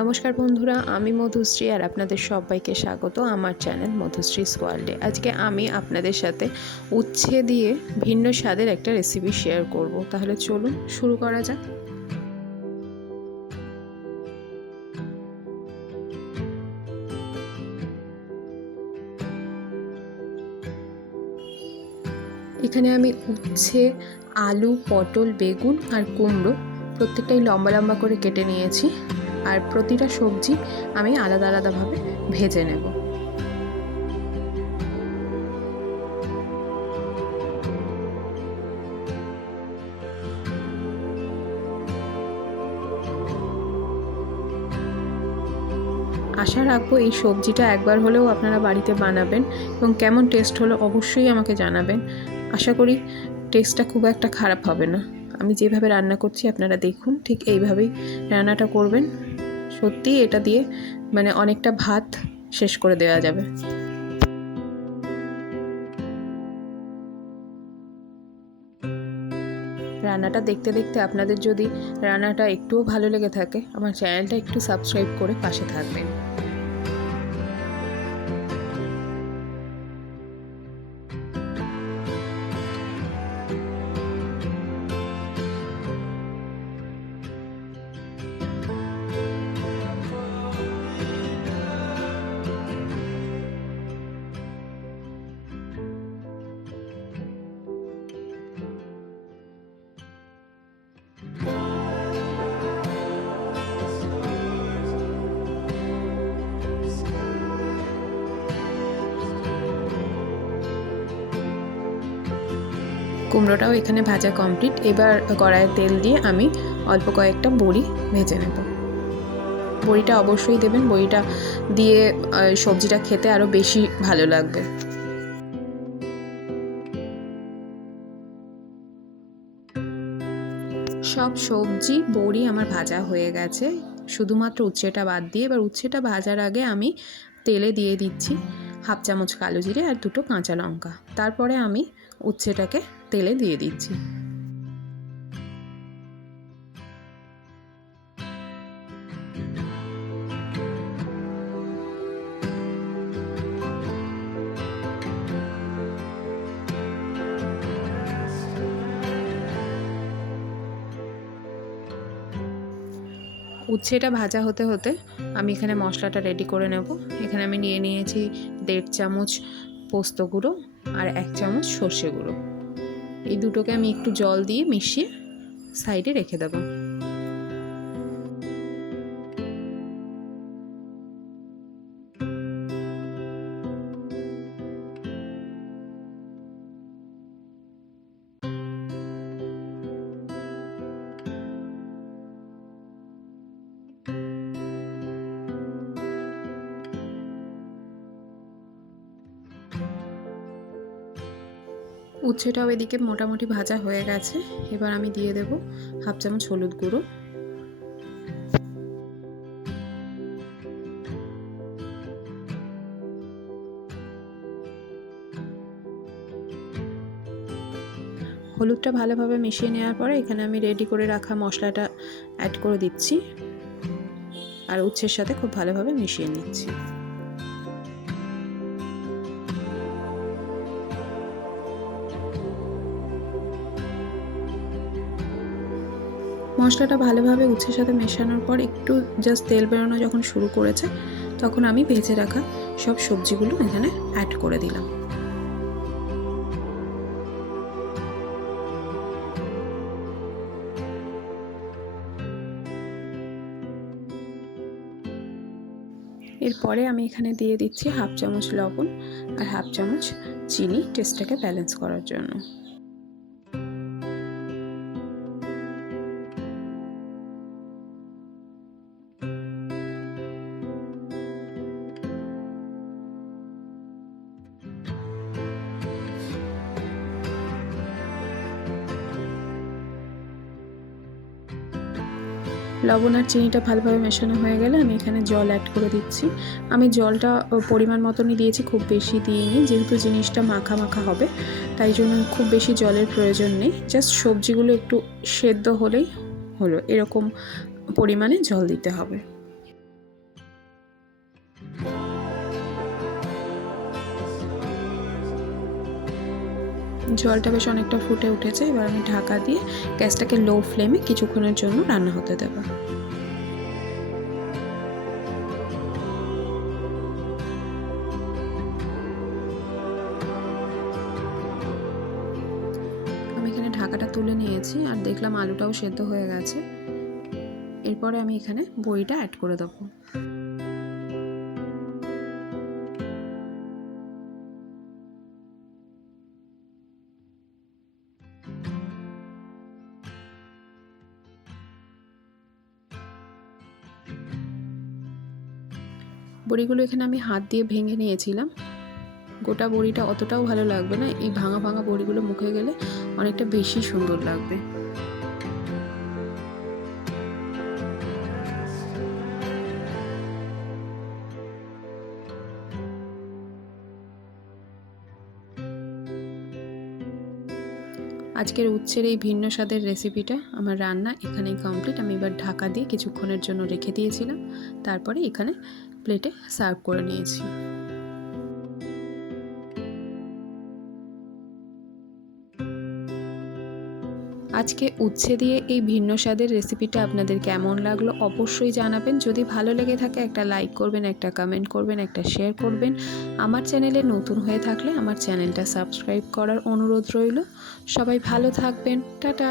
নমস্কার বন্ধুরা, আমি মধুশ্রী আর আপনাদের সবাইকে স্বাগত আমার চ্যানেল মধুশ্রীস ওয়ার্ল্ডে। আজকে আমি আপনাদের সাথে উচ্ছে দিয়ে ভিন্ন স্বাদের একটা রেসিপি শেয়ার করব। তাহলে চলুন শুরু করা যাক। এখানে আমি উচ্ছে, আলু, পটল, বেগুন আর কুমড়ো প্রত্যেকটাই লম্বা লম্বা করে কেটে নিয়েছি। আর প্রতিটা সবজি আমি আলাদা আলাদাভাবে ভেজে নেব। আশা রাখবো এই সবজিটা একবার হলেও আপনারা বাড়িতে বানাবেন এবং কেমন টেস্ট হলো অবশ্যই আমাকে জানাবেন। আশা করি টেস্টটা খুব একটা খারাপ হবে না। আমি যেভাবে রান্না করছি আপনারা দেখুন, ঠিক এইভাবেই রান্নাটা করবেন। সত্যিই এটা দিয়ে অনেকটা ভাত শেষ করে দেওয়া যাবে। রান্নাটা দেখতে দেখতে আপনাদের যদি রান্নাটা একটুও ভালো লেগে থাকে, আমার চ্যানেলটা একটু সাবস্ক্রাইব করে পাশে থাকবেন। কুমড়োটাও এখানে ভাজা কমপ্লিট। এবার কড়াইয়ে তেল দিয়ে আমি অল্প কয়েকটা বড়ি ভেজে নেব। বড়িটা অবশ্যই দেবেন, বড়িটা দিয়ে সবজিটা খেতে আরও বেশি ভালো লাগবে। সব সবজি বড়ি আমার ভাজা হয়ে গেছে, শুধুমাত্র উচ্ছেটা বাদ দিয়ে। এবার উচ্ছেটা ভাজার আগে আমি তেলে দিয়ে দিচ্ছি হাফ চামচ কালো জিরে আর 2টো কাঁচা লঙ্কা। তারপরে আমি উচ্ছেটাকে তেলে দিয়ে দিচ্ছি। উচ্ছেটা ভাজা হতে হতে আমি এখানে মশলাটা রেডি করে নেব। এখানে আমি নিয়ে নিয়েছি 1.5 চামচ পোস্ত গুঁড়ো আর 1 চামচ সর্ষে গুঁড়ো। এই দুটোকে আমি একটু জল দিয়ে মিশিয়ে সাইডে রেখে দেবো। উচ্ছেটাও এদিকে মোটামুটি ভাজা হয়ে গেছে। এবার আমি দিয়ে দেব হাফ চামচ হলুদ গুঁড়ো, হলুদটা ভালোভাবে মিশিয়ে নেওয়ার পরে এখানে আমি রেডি করে রাখা মশলাটা অ্যাড করে দিচ্ছি আর উচ্ছের সাথে খুব ভালোভাবে মিশিয়ে নিচ্ছি। মশলাটা ভালোভাবে উচ্ছের সাথে মেশানোর পর একটু জাস্ট তেল বেরোনো যখন শুরু করেছে, তখন আমি ভেজে রাখা সব সবজিগুলো এখানে অ্যাড করে দিলাম। এরপরে আমি এখানে দিয়ে দিচ্ছি হাফ চামচ লবণ আর হাফ চামচ চিনি, টেস্টটাকে ব্যালেন্স করার জন্য। লবণ আর চিনিটা ভালোভাবে মেশানো হয়ে গেলে আমি এখানে জল অ্যাড করে দিচ্ছি। আমি জলটা পরিমাণ মতনই দিয়েছি, খুব বেশি দিইনি, যেহেতু জিনিসটা মাখা মাখা হবে তাই জন্য খুব বেশি জলের প্রয়োজন নেই। জাস্ট সবজিগুলো একটু সেদ্ধ হলেই হলো, এরকম পরিমাণে জল দিতে হবে। জলটা বেশ অনেকটা ফুটে উঠেছে। এবার আমি ঢাকা দিয়ে গ্যাসটাকে লো ফ্লেমে কিছুক্ষণের জন্য রান্না হতে দেবো। আমি এখানে ঢাকাটা তুলে নিয়েছি আর দেখলাম আলুটাও সেদ্ধ হয়ে গেছে। এরপরে আমি এখানে বড়িটা অ্যাড করে দেবো। বড়িগুলো এখানে আমি হাত দিয়ে ভেঙে নিয়েছিলাম। গোটা বড়িটা অতটাও ভালো লাগবে না, এই ভাঙা ভাঙা বড়িগুলো মুখে গেলে অনেকটা বেশি সুন্দর লাগবে। আজকের উচ্ছের এই ভিন্ন স্বাদের রেসিপিটা আমার রান্না এখানেই কমপ্লিট। আমি এবার ঢাকা দিয়ে কিছুক্ষণের জন্য রেখে দিয়েছিলাম, তারপরে এখানে প্লেটে সার্ভ করে নিয়েছি। আজকে উচ্ছে দিয়ে এই ভিন্ন স্বাদের রেসিপিটা আপনাদের কেমন লাগলো অবশ্যই জানাবেন। যদি ভালো লেগে থাকে একটা লাইক করবেন, একটা কমেন্ট করবেন, একটা শেয়ার করবেন। আমার চ্যানেলে নতুন হয়ে থাকলে আমার চ্যানেলটা সাবস্ক্রাইব করার অনুরোধ রইল। সবাই ভালো থাকবেন। টাটা।